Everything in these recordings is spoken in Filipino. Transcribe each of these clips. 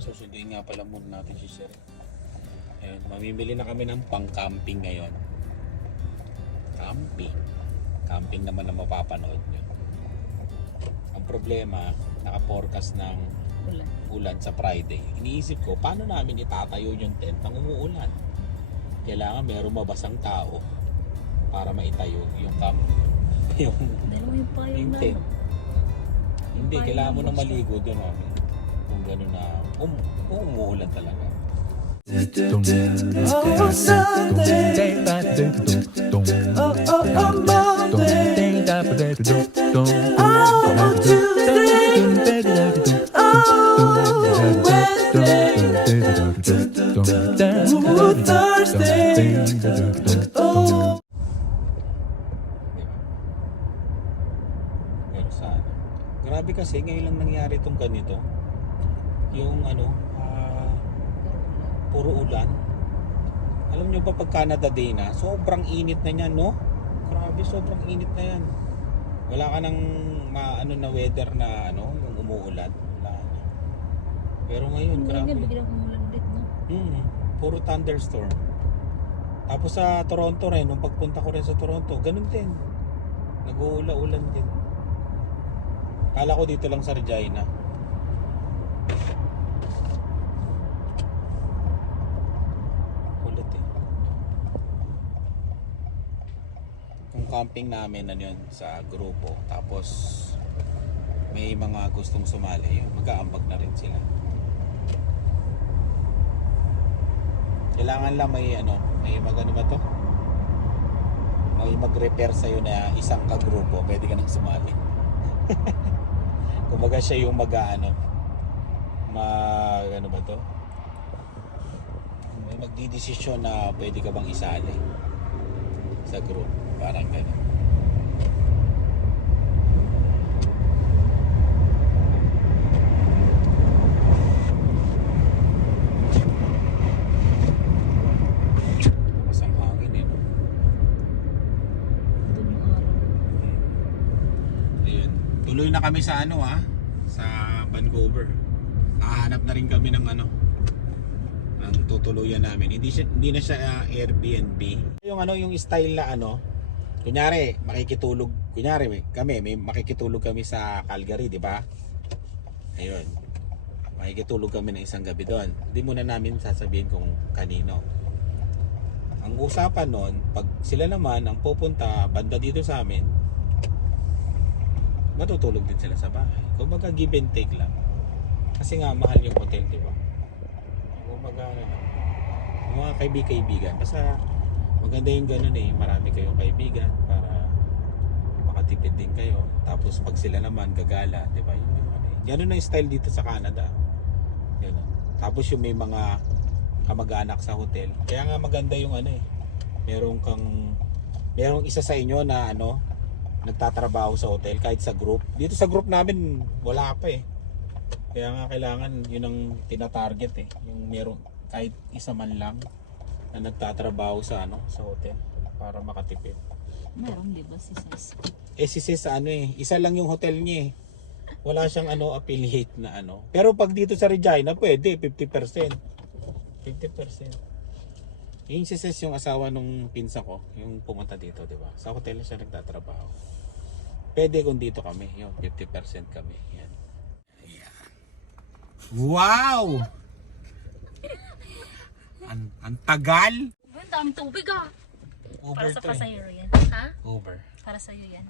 Susunduin nga pala muna natin si Sir. Ayun, mamimili na kami ng pang-camping ngayon. Camping. Camping naman na mapapanood nyo. Ang problema, naka-forecast ng ulan sa Friday. Iniisip ko, paano namin itatayo yung tent nang umuulan? Kailangan meron mabasang tao para maitayo yung camp. yung tent. Hindi, kailangan mo nang maligo doon. Kung gano'n na, umuulan talaga. Pero sana. Grabe kasi ngayon lang nangyari itong ganito. Yung puro ulan. Alam nyo ba pag Canada Day na, sobrang init na niyan, no? Grabe, sobrang init na yan. Wala ka nang na weather na yung umuulan. Wala na. Pero ngayon, grabe. Biglang umulan ulit, no? Puro thunderstorm. Tapos sa Toronto rin, nung pagpunta ko rin sa Toronto, ganun din. Nag-uula-ulan din. Kala ko dito lang sa Regina. Camping namin yun sa grupo, tapos may mga gustong sumali, yun, mag-aambag na rin sila. Kailangan lang may magano ba to? May mag-repair sa'yo na isang kagrupo, pwede ka nang sumali. Kumbaga siya yung ano ba to? May magdidesisyon na pwede ka bang isali sa group. Parang gano'n. Mas ang hangin no? Doon yung araw. Ayun. Tuloy na kami sa sa Vancouver. Nakahanap na rin kami ng ng tutuluyan namin. Hindi na siya Airbnb. Yung style na kunyari, may makikitulog kami sa Calgary, di ba? Ayun. Makikitulog kami ng isang gabi doon. Hindi muna namin sasabihin kung kanino. Ang usapan noon, pag sila naman ang pupunta banda dito sa amin, matutulog din sila sa bahay. Kumbaga give and take lang. Kasi nga mahal yung hotel, di ba? Kumbaga mga kaibigan. Basta maganda yung ganun marami kayong kaibigan para makatipid din kayo. Tapos pag sila naman gagala, di ba? Ganun na yung style dito sa Canada. Ganun. Tapos yung may mga kamag-anak sa hotel. Kaya nga maganda yung merong isa sa inyo na nagtatrabaho sa hotel kahit sa group. Dito sa group namin wala pa Kaya nga kailangan yun ang tina-target yung merong kahit isa man lang na nagtatrabaho sa sa hotel para makatipid. Meron, di ba, si Sis? Si Sis isa lang yung hotel niya Wala siyang affiliate na Pero pag dito sa Regina, pwede 50%. 50%. Yung si Sis yung asawa nung pinsa ko, yung pumunta dito, di ba? Sa hotel siya nagtatrabaho. Pwede kung dito kami, yung 50% kami. Yan. Ayan. Wow! Ang tagal. Ang daming tubig Uber para sa pasayro yan. Ha? Uber. Para sa'yo yan.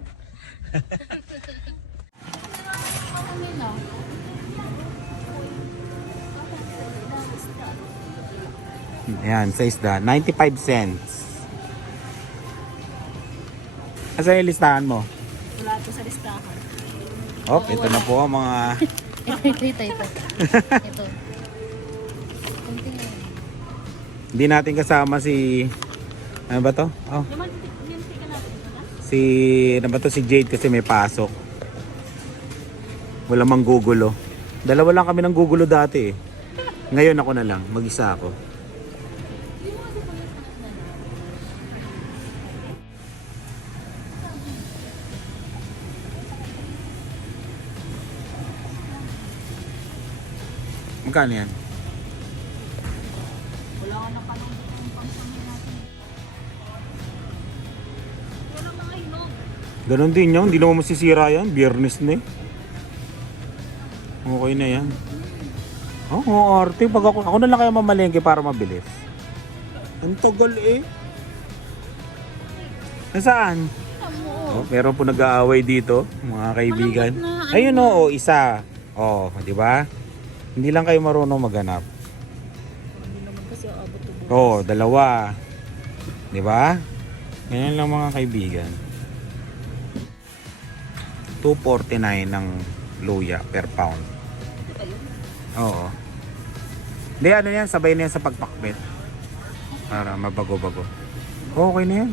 Ayan, sa isda, 95 cents. Asa yung listahan mo? Wala ito sa listahan. Ito na po ang mga... Ito. Ito. Hindi natin kasama si... Ano ba to? Si Jade kasi may pasok. Wala mang gugulo. Dalawa lang kami ng gugulo dati Ngayon ako na lang, mag-isa ako. Magkano yan? Wala ka na panong pangsamay natin. Wala mga hinog. Ganon din yan, hindi naman masisira yan. Biyernes na eh. Okay na yan. Oo, arte. Pag ako na lang kaya mamalengke para mabilis. Ang tagal eh. Nasaan? Oh, meron po nag-aaway dito, mga kaibigan. Ayun o, isa. Oh, di ba? Hindi lang kayo marunong maghanap. Hindi naman kasi abot to. Oh, dalawa. Di ba? Ganyan lang mga kaibigan. 249 ng luya per pound. Oo. Hindi, ano yan, sabay na yan sa pagpakbet. Para mabago-bago. Okay na yan.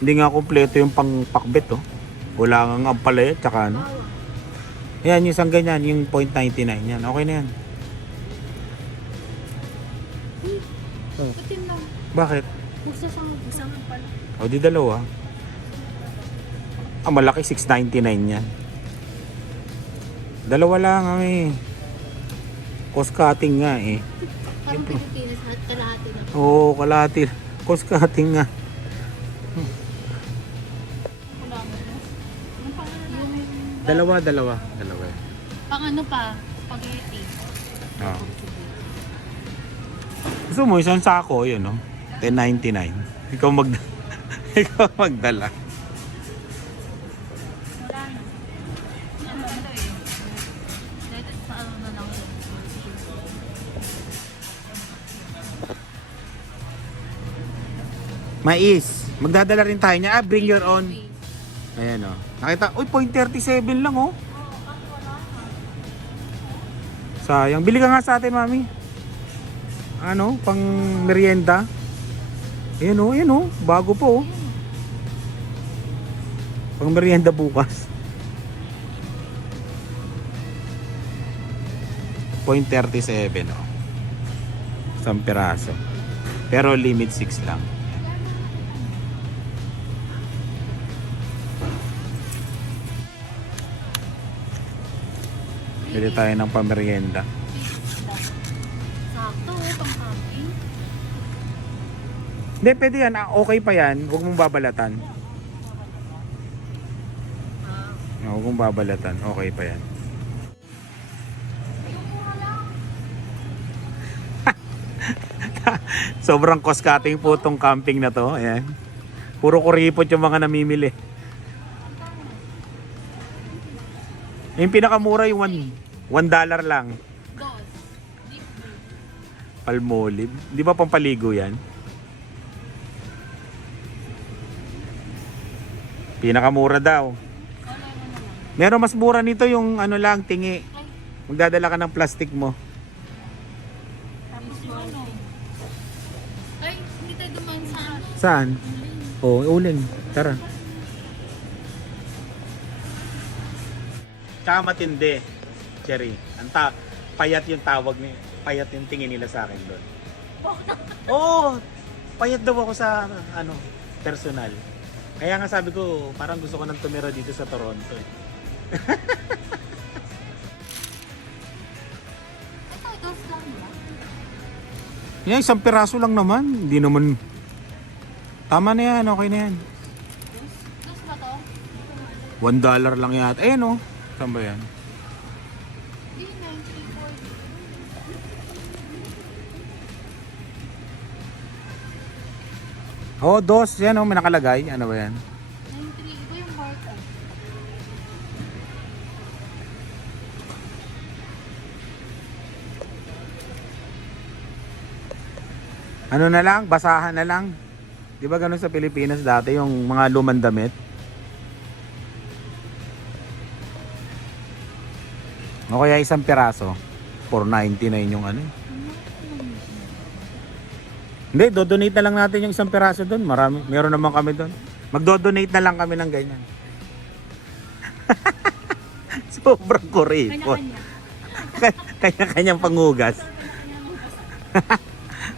Hindi nga kompleto yung pangpakbet, oh. Wala nga ang palaya, tsaka ano. Ayan, yung isang ganyan, yung .99 yan. Okay na yan. Oh. Itim lang. Bakit? Isang pala. O, di dalawa. Ah, malaki, 699 yan. Dalawa lang, eh. Cost cutting nga, eh. Parang Pilipinas at kalahati na. Oo, kalahati. Cost cutting nga. Wala mo. Yung pang Dalawa. pang ano pa? Spaghetti. Oo. Gusto mo, isang sako, yun, no? 10.99. Ikaw ikaw magdala. Wala na. Ano eh. Dito sa ano na lang yun. Mais. Magdadala rin tayo niya. Ah, bring your own. Ayan, oh. Nakita, uy, .37 lang, oh. Sayang. Bili ka nga sa atin, mami. Ano, pang merienda. Ayan, oh. Bago po, oh. Pang merienda bukas. .37, oh. Isang piraso. Pero limit 6 lang. Bili tayo ng pamerienda. Sakto, pang camping. Hindi, pwede yan. Ah, okay pa yan. Huwag mong babalatan. Huwag mong babalatan. Okay pa yan. Sobrang cost cutting po itong camping na to. Ayan. Puro kuripot yung mga namimili. Yung pinakamura yung $1 lang. Dos. Deep blue. Palmolive. Di ba pampaligo yan? Pinakamura daw. Meron mas mura nito yung ano lang, tingi. Magdadala ka ng plastic mo. Tapos yung ano. Ay, hindi tayo dumaan sa ano. Saan? Oh, uling. Tara. Tsaka matindi, Cherry. Payat yung tawag ni, payat yung tingin nila sa akin doon. Oo, payat daw ako sa ano, personal. Kaya nga sabi ko, parang gusto ko nang tumira dito sa Toronto. Ito, dos lang ba? Yan, isang piraso lang naman. Hindi naman. Tama na yan, okay na yan. Dos ba to? $1 lang yata. Eh no, saan ba yan? Hindi, 93.40. Oh, dos. Yan oh, may nakalagay. Ano ba yan? 93, ito yung barcode. Ano na lang, basahan na lang. Di ba ganun sa Pilipinas dati yung mga lumang damit? O kaya isang piraso, $4.99 yung ano. Hindi, do-donate na lang natin yung isang piraso doon. Marami, meron naman kami doon. Magdo-donate na lang kami ng ganyan. Sobrang kuripot. Kanya-kanyang pangugas.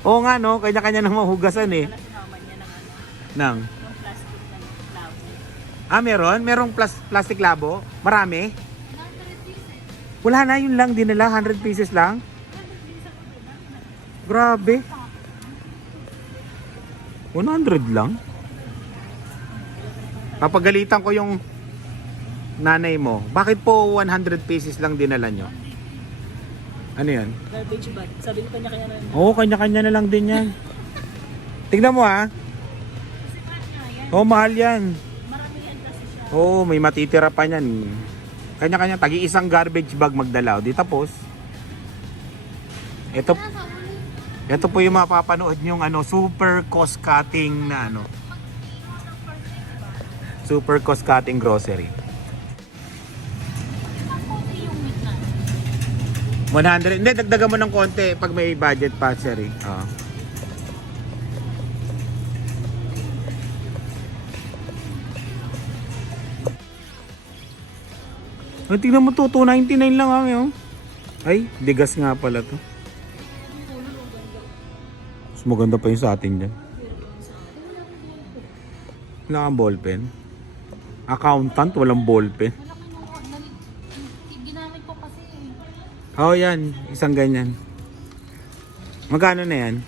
Oo nga no, kanya-kanya nang mahugasan eh. Wala sinama niya ng ano, Nang. yung plastic na plastic. Meron? Merong plastic labo? Marami? 100 pieces. Wala na, yun lang dinala. 100 pieces lang? 100 pieces ako dinala. Grabe. 100 lang? Papagalitan ko yung nanay mo. Bakit po 100 pieces lang dinala nyo? Ano yan? Garbage bag. Sabi ko kanya-kanya na lang. Oo, kanya-kanya na lang din yan. Tignan mo ha. Oo, mahal yan. Marami yan kasi siya. Oo, may matitira pa yan. Kanya-kanya, tagi-isang garbage bag magdala. Di tapos. Ito, Nasa uli. ito po yung mapapanood yung super cost cutting na super cost cutting grocery. Ang konti yung meat na. 100. Hindi, dagdagan mo ng konti pag may budget pa, sir. Ay, tignan mo to, 299 lang oh. Ay, bigas nga pala to. Mas maganda pa yung sa atin dyan. Wala kang ballpen. Accountant, walang ballpen. Wala ko yung ginamit ko kasi. Oh, yan. Isang ganyan. Magkano na yan?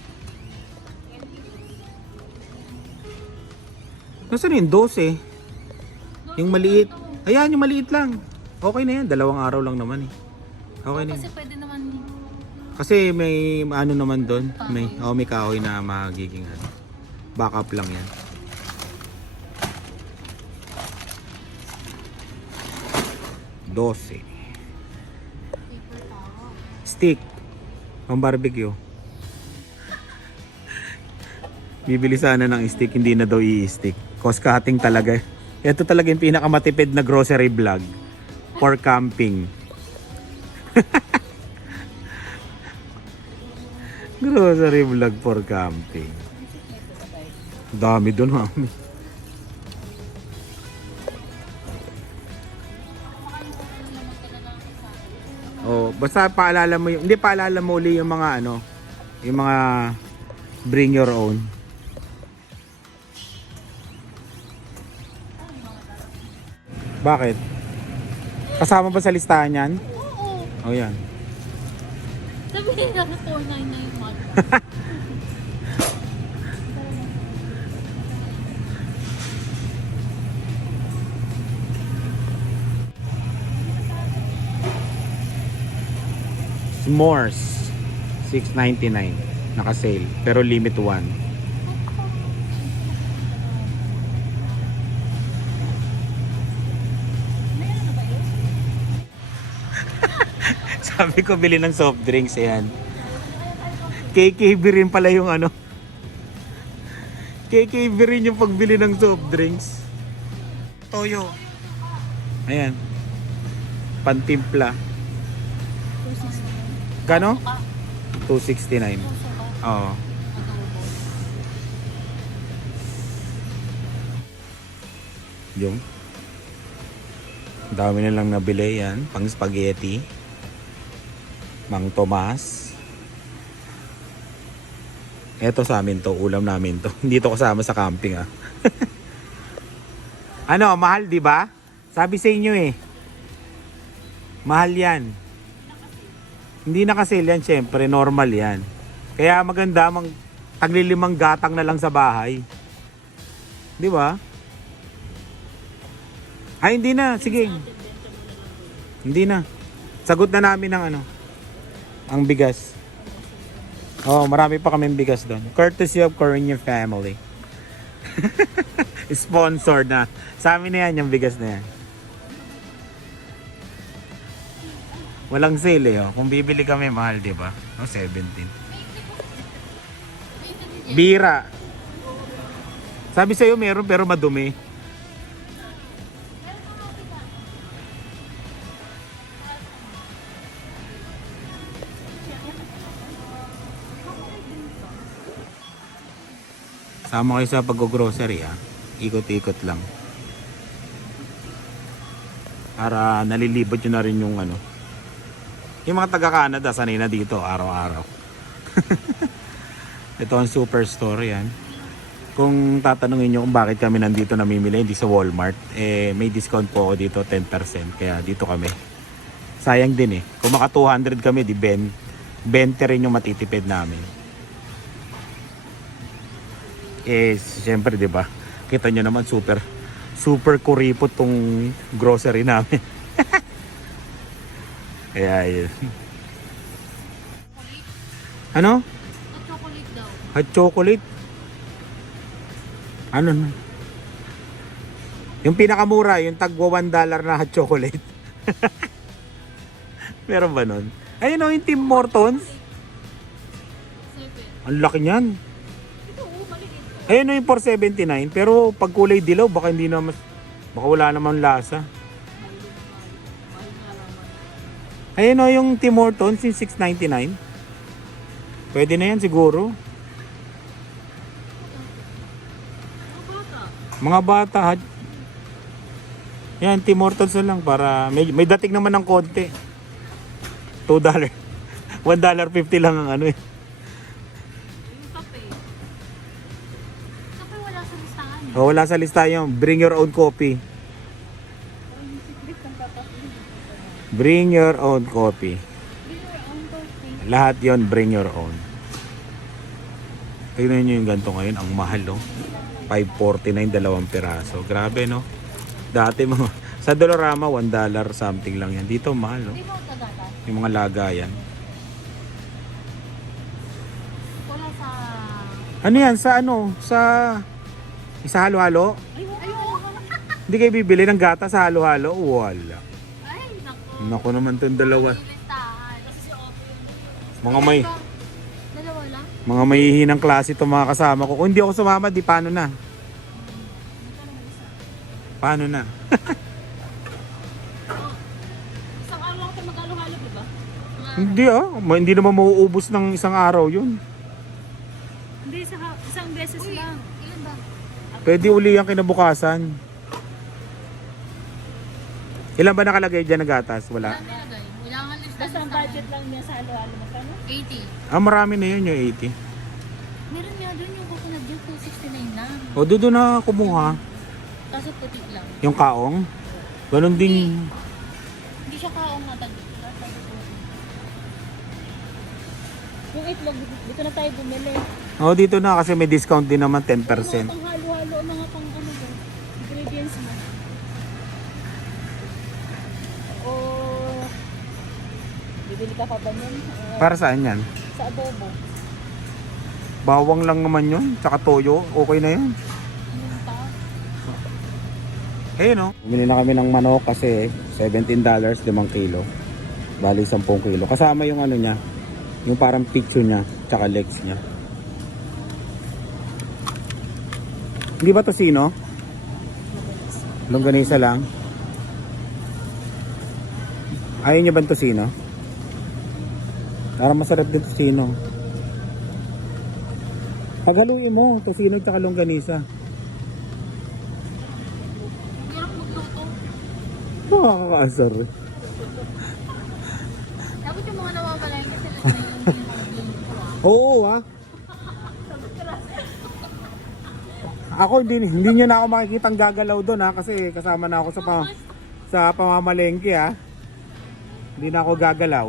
Nasaan yung 12? Yung maliit. Ayan, yung maliit lang. Okay na yan. 2 araw lang naman eh. Okay na Kasi yan. pwede naman Kasi may ano naman doon. May kahoy na magiging backup lang yan. $12. paper towel. Stick. Pang barbecue. Bibili sana ng stick, hindi na daw i-stick. Cost cutting talaga. Ito talaga yung pinakamatipid na grocery vlog for camping. Grocery vlog for camping. Dami doon, mami. Oh, basta paalala mo yung, hindi paalala mo uli yung mga yung mga bring your own. Bakit? Kasama ba sa listahan yan? Oo. Oh, yan. Sabi nila 499 month. S'mores, $6.99. Naka-sale. Pero limit 1. Sabi ko bili ng soft drinks. Ayan. KKB rin pala yung KKB rin yung pagbili ng soft drinks. Toyo. Ayan. Pantimpla. Kano? 269. Oo. Yung dami na lang nabili yan. Pang spaghetti. Mang Tomas. Eto sa amin to. Ulam namin to. Hindi to kasama sa camping mahal di ba? Sabi sa inyo mahal yan. Hindi nakasale yan, syempre, normal yan. Kaya maganda taglilimang gatang na lang sa bahay. Di ba? Ay, hindi na. Sige. Hindi na. Sagot na namin ng ang bigas. Oh, marami pa kaming bigas doon. Courtesy of Korean family. Sponsored na. Sa amin na yan, yung bigas na yan. Walang sale Kung bibili kami, mahal, di ba? 17. Bira. Sabi sa'yo meron pero madumi. Sama kayo sa pag-grocery Ikot-ikot lang. Para nalilibot nyo na rin yung yung mga taga-Canada, sanay na dito araw-araw. Ito ang superstore yan. Kung tatanungin nyo kung bakit kami nandito namimili, hindi sa Walmart, may discount po ako dito, 10%. Kaya dito kami. Sayang din Kung maka 200 kami, di 20 rin yung matitipid namin. Siyempre, di ba? Kita nyo naman, super kuripot tong grocery namin. Kaya yun. Ano? At chocolate daw. Hot chocolate? Ano na? Yung pinakamura, yung tagwa $1 na hot chocolate. Meron ba nun? Ayun yung Tim Hortons. Ang laki niyan. Ayun yung 4.79. Pero pag kulay dilaw, baka hindi na baka wala namang lasa. Ayun yung Tim Hortons, yung 6.99. Pwede na yan siguro. Mga bata, yan, Tim Hortons na lang para may dating naman ng konti. $2. $1.50 lang ang ano Yung kape. Kape wala sa listahan. Wala sa lista yung bring your own coffee. Bring your own coffee. Lahat yon bring your own. Tignan nyo yung ganito ngayon, ang mahal $5.49 dalawang piraso. Grabe no. Dati sa Dolorama $1 something lang yan. Dito mahal Hindi mo tagata. Yung mga lagayan. Wala sa... Ano yan? Sa sa halo-halo? Ayun. Hindi kayo bibili ng gata sa halo-halo? Wala. Ay, naku. Naku naman itong dalawa. Yung listahan. Mga may Dalawa lang? mga mahihinang klase itong mga kasama ko. Kung hindi ako sumama, di paano na? Paano na? Isang araw ako mag-halo-halo, di ba? Hindi hindi naman mauubos ng isang araw yun. Hindi, isang beses Uy, lang. ilan ba? Pwede uli ang kinabukasan. Ilan ba nakalagay dyan na gatas? Wala. Ilan nilagay? Kailangan lista. Basta ang budget lang niya sa halo-halo. Magkano? 80. Marami na yun yung 80. Meron nga doon yung coconut milk, 269 lang. O doon na kumuha. Kaso puti lang. Yung kaong. Ganon din. Hindi siya kaong natag. Yung itlog, dito na tayo bumili. O dito na kasi may discount din naman 10%. Mga pang halo-halo, mga pang ano ba? Ingredients mo. O, bibili ka pa ba nun? Para saan yan? Sa adobo. Bawang lang naman yun. Tsaka toyo. Okay na yun. Anong pa? Ayun Bumili na kami ng manok kasi $17, 5 kilo. Bali 10 kilo. Kasama yung ano niya. Yung parang picture niya. Tsaka legs niya. Hindi ba tosino? Longganisa lang. Ayaw niya ba ang tosino? Parang masarap din tosino. Paghaluin mo, tosino tsaka longganisa. Hindi ako magluto. Nakakaasar. Dapat yung mga nawawala yung kasi lang yung Oo Ako hindi niyo na ako makikitang gagalaw doon kasi kasama na ako sa pamamalengke Hindi na ako gagalaw.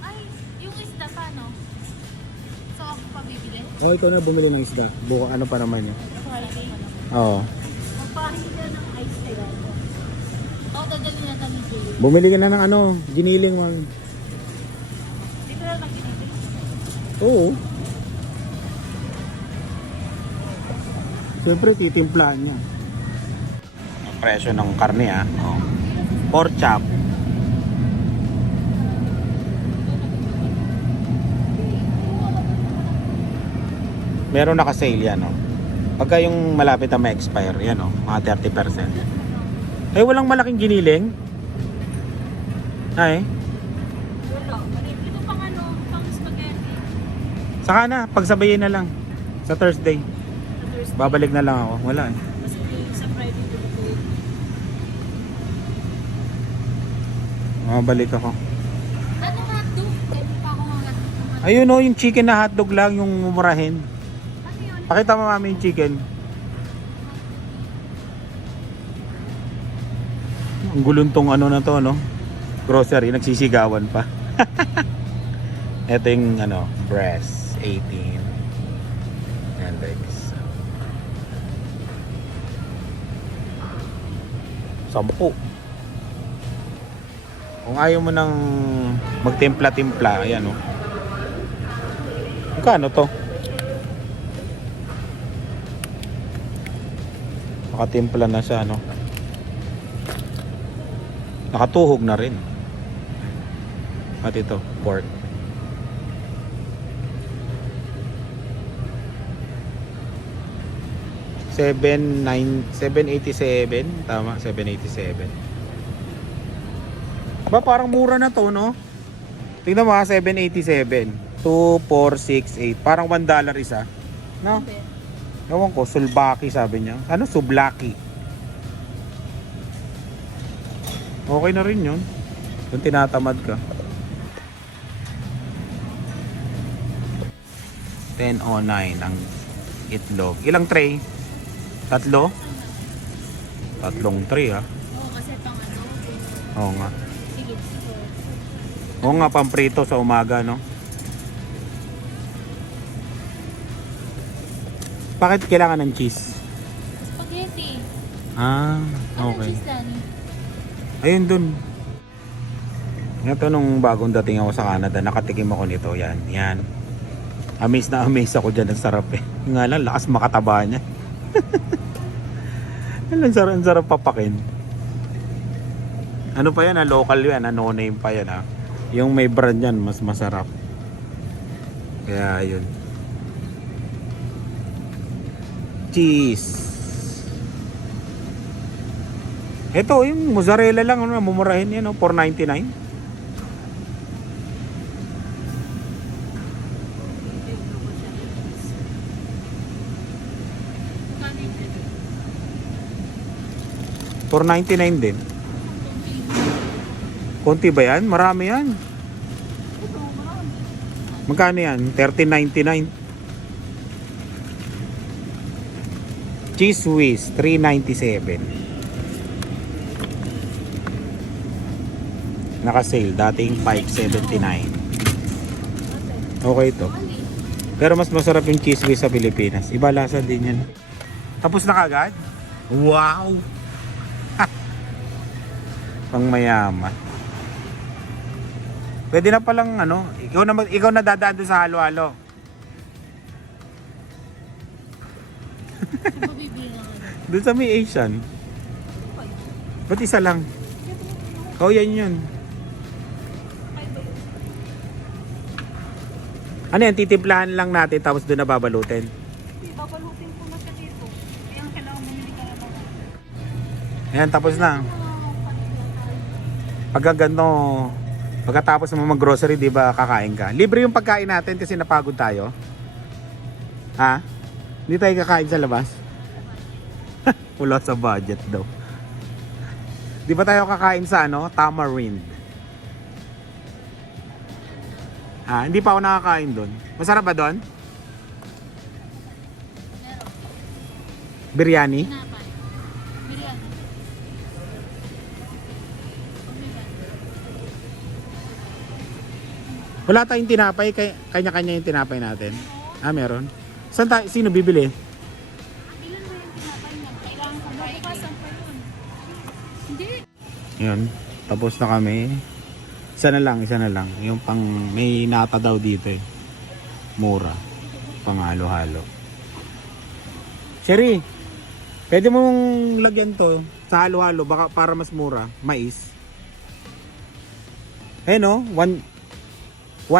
Ay, yung isda pa, no? So, ako pa bibili? Ito na bumili ng isda. Buka ano pa naman yun. Friday. Oo. Magpahingi ka ng ice tea. Oo, dadali na kami dito. Bumili ka na ng giniling man. Dito na lang ginibig. Oo. Siyempre titimplahan niya. Ang presyo ng karne pork chop. Meron naka-sale yan Pagka yung malapit na ma-expire yan mga 30%. Walang malaking giniling. Ay. Wala. Dito pang pang spaghetti. Saka na, pagsabayin na lang. Sa Thursday. Sa Thursday. Babalik na lang ako. Wala Kasi sa Friday dito po. Babalik ako. Ano nga to? Pwede pa ako mga Ayun o, yung chicken na hotdog lang yung mumurahin. Ano yun? Pakita mo mami yung chicken. Ang gulong tong ano na to, no? Grocery, nagsisigawan pa. Ito yung ano, breast, 18. And legs. 10. Kung ayaw mo nang magtimpla-timpla, ayan o. Magkano to? Nakatimpla na siya, no? Nakatuhog na rin. At ito, pork. $787. Tama, 787. Aba, parang mura na to, no? Tingnan mo ha, 787. 2, 4, 6, 8. Parang $1 isa. No? Hindi. Ewan ko, sulbaki sabi niya. Ano? Sublaki. Okay na rin yun. Kung tinatamad ka. 10.09 ang itlog. Ilang tray? 3? 3 tray ha. Oo, kasi pang ano. Oo nga. Sige. Oo nga, pamprito sa umaga, no? Bakit kailangan ng cheese? Spaghetti. Ah, Ano okay. cheese lang? Ayun dun. Ito nung bagong dating ako sa Canada, nakatikim ako nito. Yan, yan. Amaze na amaze ako dyan. Ang sarap eh. Nga lang, lakas makataba niya. Ang sarap papakin. Ano pa yan? Local yan. No name pa yan. Yung may brand yan, mas masarap. Kaya yun. Cheese. Ito, yung mozzarella lang, ano, mumurahin yan, no? $4.99. $4.99 din. Konti ba yan? Marami yan. Magkano yan? $13.99. Cheese Whiz, $3.97. Naka-sale, dating $5.79. Okay ito. Pero mas masarap yung cheese whiz sa Pilipinas. Iba lasa din yan. Tapos na kagad? Wow! Pang mayaman. Pwede na palang ano, ikaw na dadaan doon sa halo-halo. Saan mabibilang ano? Doon sa may Asian. Ba't isa lang? Oh, yan yun. Ano yan, titimplahan lang natin tapos doon na babalutin. Babalutin ko na siya dito. Kaya ang kailangan mo hindi ka naman. Ayan, tapos na. Pagkagano, pagkatapos mo mag-grocery, di ba kakain ka? Libre yung pagkain natin kasi napagod tayo. Ha? Hindi tayo kakain sa labas? Wala sa budget daw. Di ba tayo kakain sa ano? Tamarind. Hindi pa ako nakakain doon. Masarap ba doon? Meron. Biryani? Tinapay. Biryani. Wala tayong tinapay, kanya-kanya yung tinapay natin. Meron. Sino bibili? Ilan ba yung tinapay niya? Kailangan ko ba ipasan pa yun? Hindi. Yun, tapos na kami. Isa na lang. Yung pang may nata daw dito eh. Mura. Pang halo-halo. Sherry, pwede mong lagyan to sa halo-halo baka para mas mura. Mais. Eh no, $1.50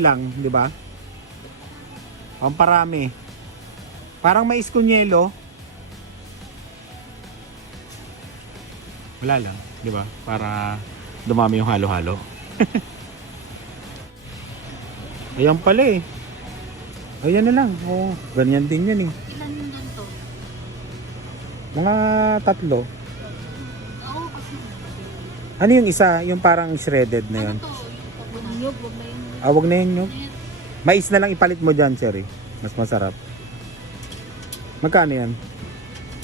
lang, di ba? Ang parami. Parang mais kunyelo. Wala lang, di ba? Para dumami yung halo-halo. Ayan pala eh. Ayan na lang. Oo, ganyan din yan eh. Ilan yung ganito? Mga 3. Oo, kasi Ano yung isa? Yung parang shredded na yun. ano to? Yung pagbunyog, wag na yung Wag na yun, yung mais na lang ipalit mo dyan, Cherry. Mas masarap. Magkano yan?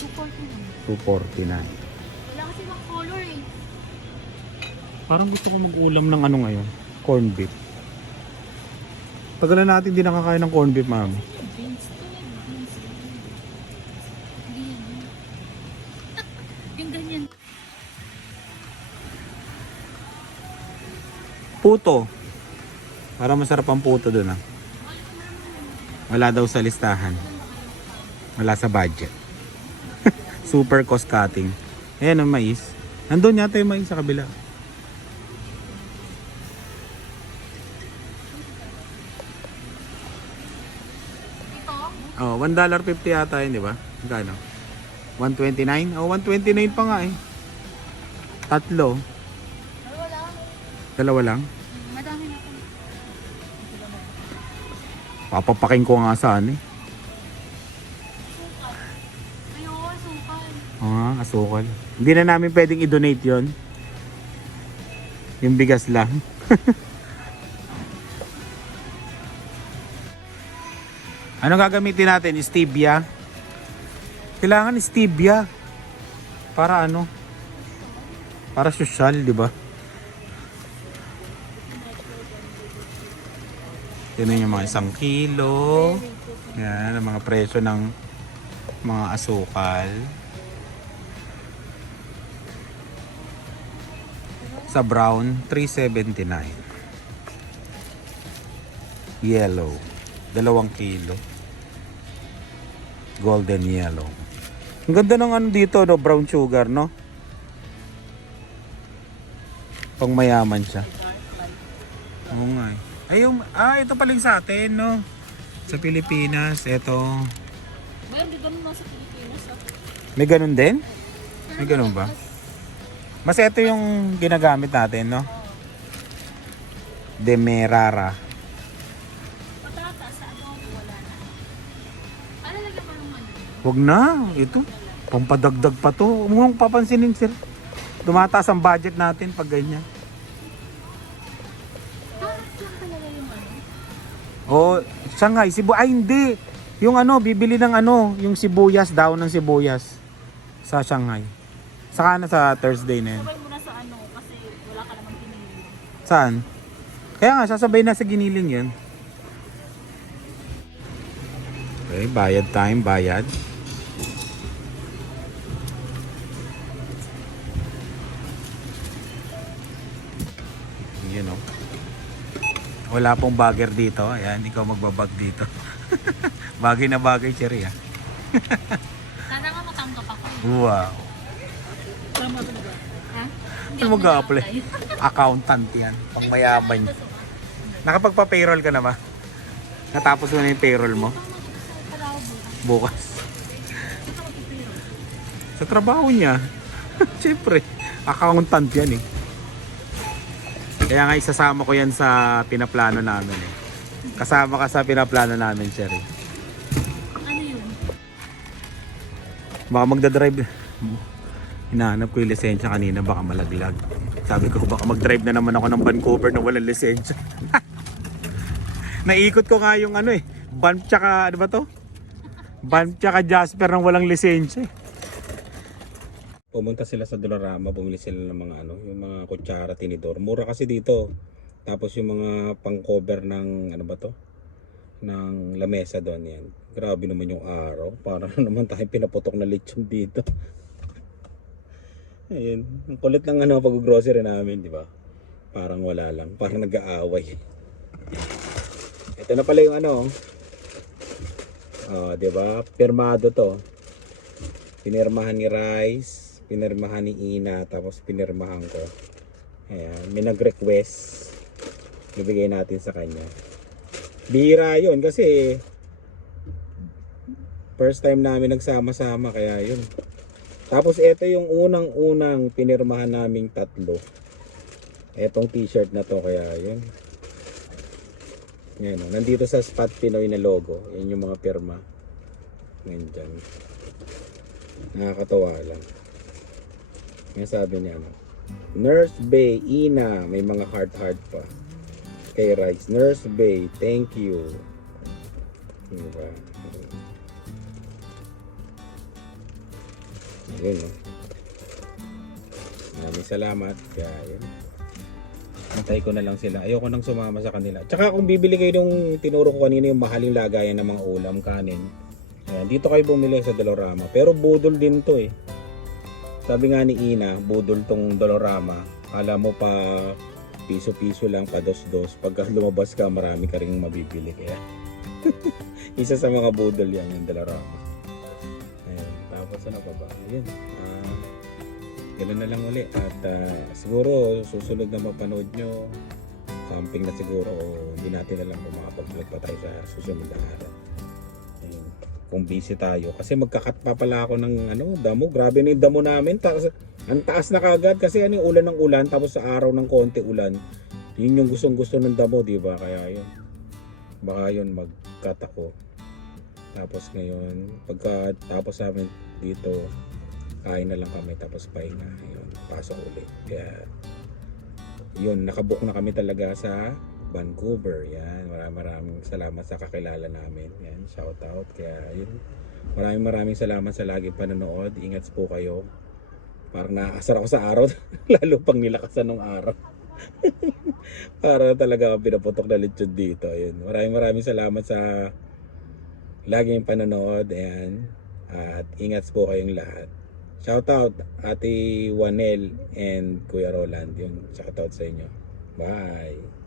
249. 249. Wala kasi bang color eh. Parang gusto ko mag-ulam ng ano ngayon. Corn beef. Tagal na natin hindi nakakain ng corn beef, mami. Beans to eh. Beans. Hindi yan. Yung ganyan. Puto. Para masarap ang puto dun ah. Wala daw sa listahan. Wala sa budget. Super cost cutting. Ayan ang mais. Nandun yata yung mais sa kabila. Ito? Oh, $1.50 yata yun, di ba? Magkano? 129? Oh, 129 pa nga eh. Tatlo. Wala. Dalawa lang. Madami na ito. Papapaking ko nga saan eh. Sukal. Ayun, sukal. Asukal. Hindi na namin pwedeng i-donate yon. Yung bigas lang. Ano gagamitin natin? Stevia? Kailangan stevia. Para ano? Para social, di ba? Yan yung mga 1 kilo. Yan, ang mga presyo ng mga asukal. Sa brown, 379. Yellow, 2 kilo. Golden yellow. Ang ganda ng ano dito, no? Brown sugar, no? Pang mayaman siya. Oo nga eh. Ito paling sa atin, no? Sa Pilipinas, ito. Mayroon din ganun sa Pilipinas. May ganun din? May ganun ba? Mas ito yung ginagamit natin, no? Demerara. Patatas sa adobo wala na. Ano lagyan mo naman? Wag na, ito. Pampadagdag pa to. Huwag mong papansinin, sir. Tumataas ang budget natin pag ganyan. Lang talaga yung ano? Oh, Shanghai, Cebu. Ay, hindi. Yung ano, bibili ng ano, yung sibuyas, daon ng sibuyas. Sa Shanghai. Saka na sa Thursday na yun. Sabay mo na sa ano kasi wala ka namang pinili. Saan? Kaya nga, sasabay na sa giniling yun. Okay, bayad time, bayad. Yun o. Wala pong bagger dito. Ayan, ikaw magbabag dito. Bagay na bagay, Cherry ah. Sana nga matanggap ako. Wow. Tama talaga. Ha? Ano mag-a-apply? Accountant yan. Pang mayaman. Nakapagpa-payroll ka na ba? Natapos mo na yung payroll mo? Bukas. Sa trabaho niya. Siyempre, accountant yan eh. Kaya nga isasama ko yan sa pinaplano namin eh. Kasama ka sa pinaplano namin, Cherry. Ano yun? Baka magdadrive. Hinahanap ko yung lisensya kanina, baka malaglag. Sabi ko baka mag-drive na naman ako ng Vancouver na walang lisensya. Naikot ko nga yung ano eh, Banff tsaka ano ba to? Banff tsaka Jasper nang walang lisensya. Pumunta sila sa Dollarama, bumili sila ng mga ano, yung mga kutsara, tinidor. Mura kasi dito. Tapos yung mga pang-cover ng ano ba to? Ng lamesa doon yan. Grabe naman yung araw. Para naman tayo pinaputok na lechon dito. Ayun, ang kulit ng ano pag-grocery namin, di ba? Parang wala lang, parang nag-aaway. Ito na pala yung ano. Oh, di ba? Pirmado to. Pinirmahan ni Rice, pinirmahan ni Ina, tapos pinirmahan ko. Ayan, may nag-request. Ibigay natin sa kanya. Bihira 'yon kasi first time namin nagsama-sama kaya 'yun. Tapos ito yung unang-unang pinirmahan naming tatlo. Etong t-shirt na to kaya yun. Yan o. Nandito sa Spot Pinoy na logo. Yan yung mga pirma. Nandyan. Nakakatawa lang. Yan sabi niya ano. Nurse Bay, Ina. May mga heart pa. kay Rice. Nurse Bay, thank you. Diba? Ayun, no? Maraming salamat. Kaya, yun. Antay ko na lang sila. Ayoko nang sumama sa kanila. Tsaka kung bibili kayo nung tinuro ko kanina yung mahaling lagayan ng mga ulam, kanin. Ayan, dito kayo bumili sa Dolorama. Pero budol din to eh. Sabi nga ni Ina, budol tong Dolorama. Alam mo pa piso-piso lang, pa dos-dos. Pagka lumabas ka, marami ka rin mabibili. Kaya isa sa mga budol yan, yung Dolorama. Ayan, tapos ano pa ba? Ayan. Ganoon na lang uli. At siguro susunod na mapanood nyo, camping na siguro, o hindi natin na lang kung makapag-vlog pa tayo sa susunod na araw. Ayun. Kung busy tayo. Kasi magkakat pa pala ako ng damo. Grabe na yung damo namin. Ang taas na kagad kasi yung ulan ng ulan. Tapos sa araw ng konti ulan. Yun yung gustong gusto ng damo, diba? Kaya yun. Baka yun mag-cut ako. Tapos ngayon, pagka tapos namin dito, kain na lang kami tapos pahinga. Yun, pasok ulit. Kaya yun, nakabook na kami talaga sa Vancouver. Yan, maraming salamat sa kakilala namin. Yan, shout out. Kaya yun, maraming salamat sa laging panonood. Ingat po kayo. Parang nakakasar ako sa araw. Lalo pang nilakasan ng araw. Para talaga ako pinaputok na lechon dito. Ayun, maraming salamat sa laging panonood. Ayan, at ingat po kayong lahat. Shout out Ate Wanel and Kuya Roland, yung shout out sa inyo. Bye.